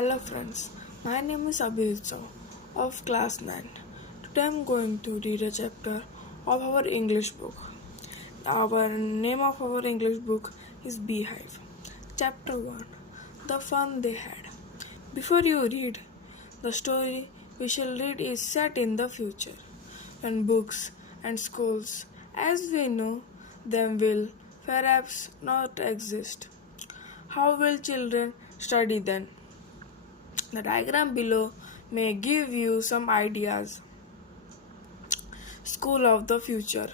Hello friends, my name is Abhijit of class 9. Today I am going to read a chapter of our English book. Our name of our English book is Beehive. Chapter 1, The Fun They Had. Before you read, the story we shall read is set in the future, when books and schools as we know them will perhaps not exist. How will children study then? The diagram below may give you some ideas. School of the future,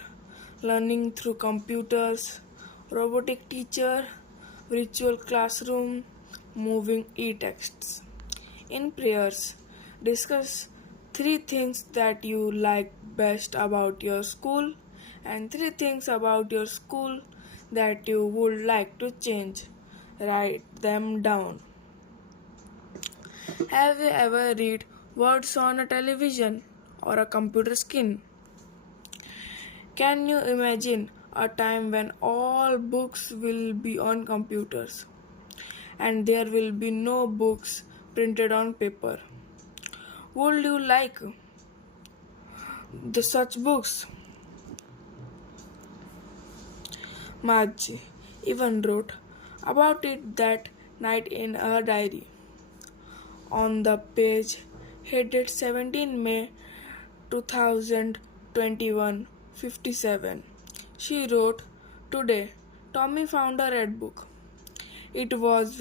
learning through computers, robotic teacher, virtual classroom, moving e-texts. In prayers, discuss 3 things that you like best about your school and 3 things about your school that you would like to change. Write them down. Have you ever read words on a television or a computer screen? Can you imagine a time when all books will be on computers and there will be no books printed on paper? Would you like such books? Margie even wrote about it that night in her diary. On the page headed 17 May 2021 57, she wrote, "Today, Tommy found a red book. It was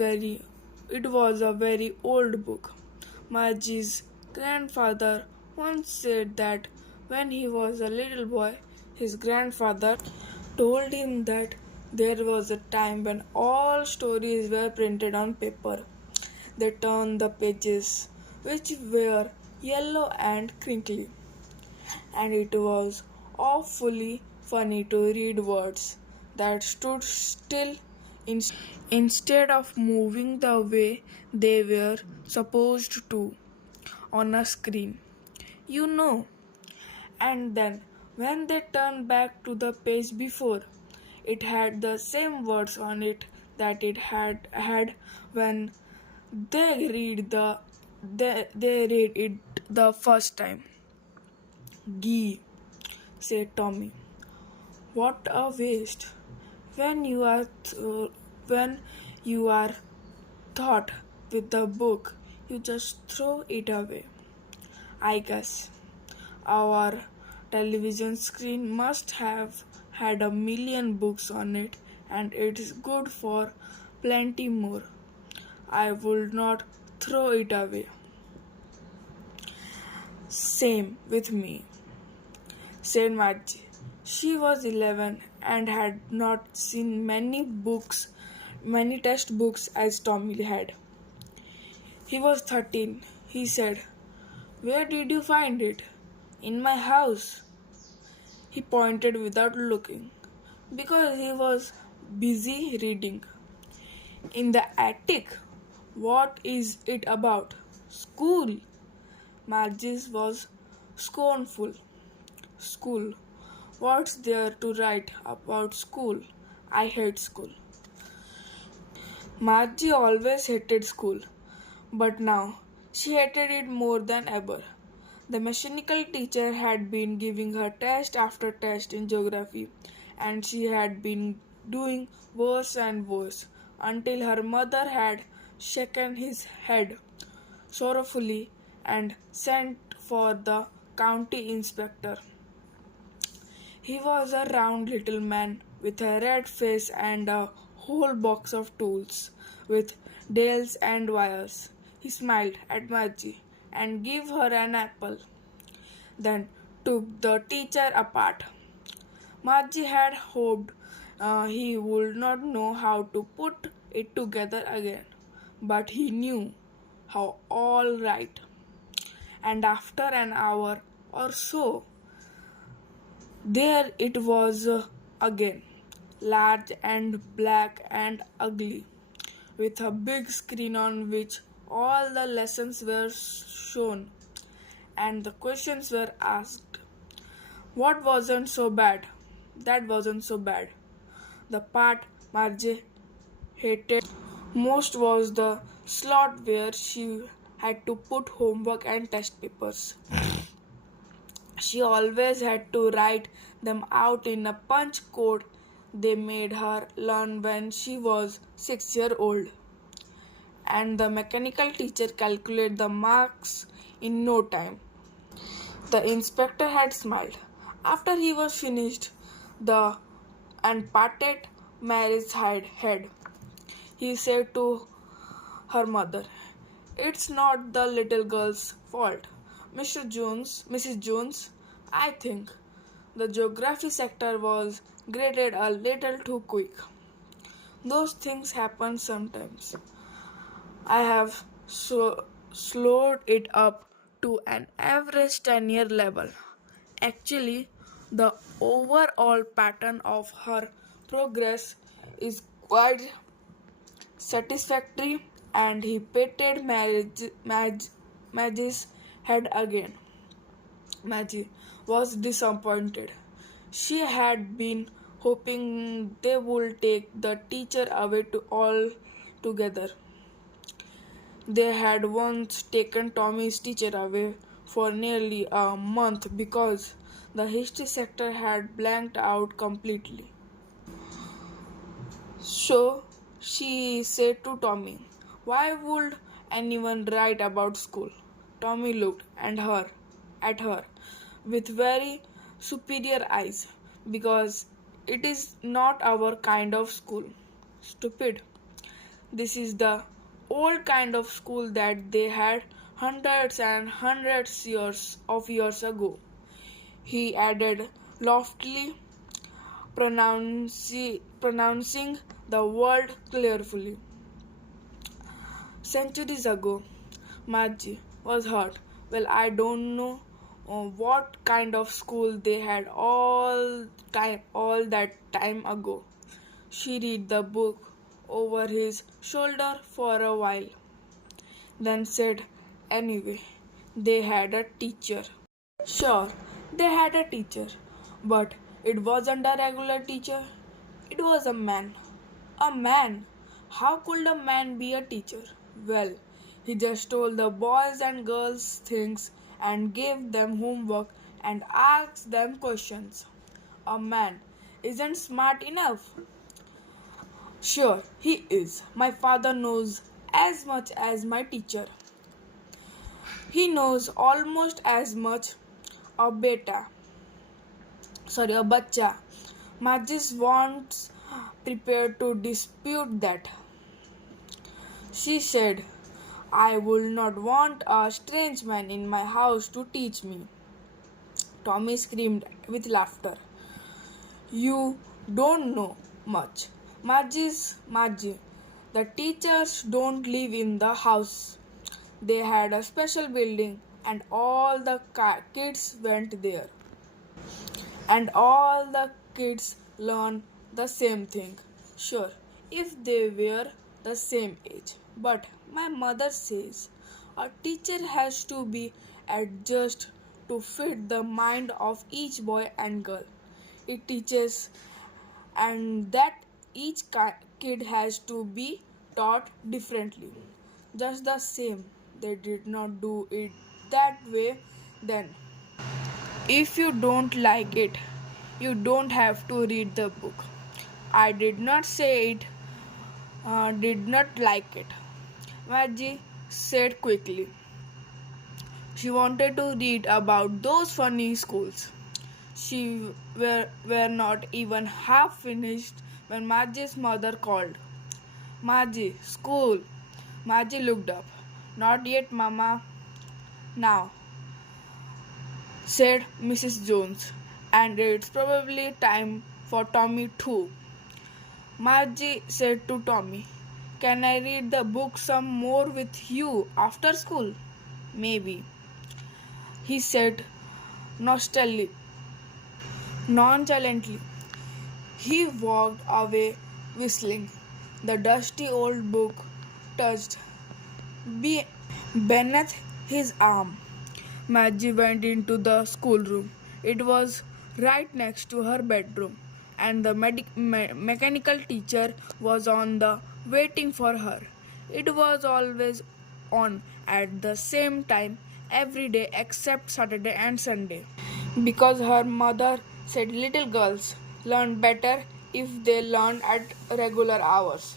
a very old book. Margie's grandfather once said that when he was a little boy, his grandfather told him that there was a time when all stories were printed on paper. They turned the pages, which were yellow and crinkly, and it was awfully funny to read words that stood still instead of moving the way they were supposed to on a screen. You know. And then, when they turned back to the page before, it had the same words on it that it had when they read it the first time. Gee, said Tommy, what a waste! When when you are thought with the book, you just throw it away. I guess our television screen must have had a million books on it, and it's good for plenty more. I would not throw it away. Same with me, said Margie. She was 11 and had not seen many textbooks as Tommy had. He was 13, he said. Where did you find it? In my house. He pointed without looking, because he was busy reading. In the attic. What is it about? School. Margie was scornful. School. What's there to write about school? I hate school. Margie always hated school, but now she hated it more than ever. The mechanical teacher had been giving her test after test in geography, and she had been doing worse and worse until her mother had shaken his head sorrowfully and sent for the county inspector. He was a round little man with a red face and a whole box of tools with dowels and wires. He smiled at Margie and gave her an apple, then took the teacher apart. Margie had hoped he would not know how to put it together again, but he knew how all right. And after an hour or so, there it was again, large and black and ugly, with a big screen on which all the lessons were shown and the questions were asked. What wasn't so bad? That wasn't so bad. The part Margie hated most was the slot where she had to put homework and test papers. She always had to write them out in a punch code they made her learn when she was 6 years old. And the mechanical teacher calculated the marks in no time. The inspector had smiled after he was finished the and patted Mary's head. He said to her mother, "It's not the little girl's fault. Mrs. Jones, I think the geography sector was graded a little too quick. Those things happen sometimes. I have slowed it up to an average 10-year level. Actually, the overall pattern of her progress is quite satisfactory." And he patted Maggie's head again. Maggie was disappointed. She had been hoping they would take the teacher away to all together. They had once taken Tommy's teacher away for nearly a month because the history sector had blanked out completely. So she said to Tommy, "Why would anyone write about school?" Tommy looked at her with very superior eyes. "Because it is not our kind of school. Stupid. This is the old kind of school that they had hundreds and hundreds of years ago," he added loftily, pronouncing the word carefully. "Centuries ago," Margie was hurt. "Well, I don't know what kind of school they had all that time ago." She read the book over his shoulder for a while, then said, "Anyway, they had a teacher." Sure, they had a teacher, but it wasn't a regular teacher. It was a man. A man? How could a man be a teacher? Well, he just told the boys and girls things and gave them homework and asked them questions. A man isn't smart enough. Sure, he is. My father knows as much as my teacher. He knows almost as much. A beta. A bacha. Majis wants prepared to dispute that. She said, "I would not want a strange man in my house to teach me." Tommy screamed with laughter. "You don't know much. Margie, the teachers don't live in the house. They had a special building and all the kids went there. And all the kids learn the same thing. Sure, if they were the same age. But my mother says a teacher has to be adjusted to fit the mind of each boy and girl it teaches, and that each kid has to be taught differently. Just the same, they did not do it that way then. If you don't like it, you don't have to read the book." I did not say it, did not like it, Maggie said quickly. She wanted to read about those funny schools. She were not even half finished when Margie's mother called. "Margie, school." Margie looked up. "Not yet, Mama." "Now," said Mrs. Jones, "and it's probably time for Tommy too." Margie said to Tommy, "Can I read the book some more with you after school?" "Maybe," he said nonchalantly. He walked away whistling. The dusty old book touched beneath his arm. Maggie went into the schoolroom. It was right next to her bedroom, and the mechanical teacher was on the waiting for her. It was always on at the same time every day except Saturday and Sunday. Because her mother said little girls learn better if they learn at regular hours.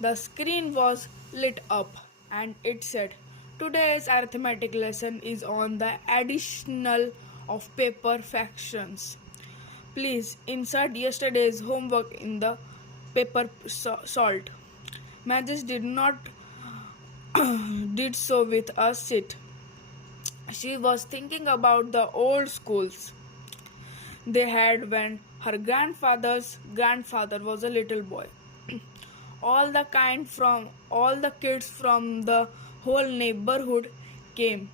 The screen was lit up and it said, "Today's arithmetic lesson is on the additional of paper fractions. Please insert yesterday's homework in the paper salt." Mathis did not did so with a sit. She was thinking about the old schools they had when her grandfather's grandfather was a little boy. All the kids from the whole neighborhood came,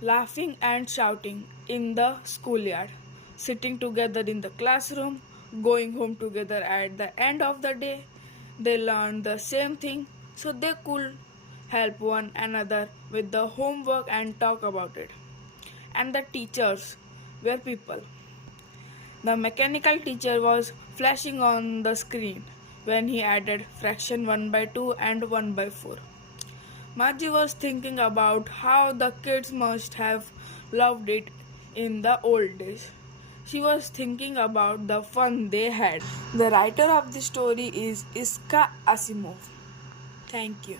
laughing and shouting in the schoolyard, sitting together in the classroom, going home together at the end of the day. They learned the same thing so they could help one another with the homework and talk about it. And the teachers were people. The mechanical teacher was flashing on the screen when he added fraction 1 by 2 and 1 by 4. Margie was thinking about how the kids must have loved it in the old days. She was thinking about the fun they had. The writer of the story is Isaac Asimov. Thank you.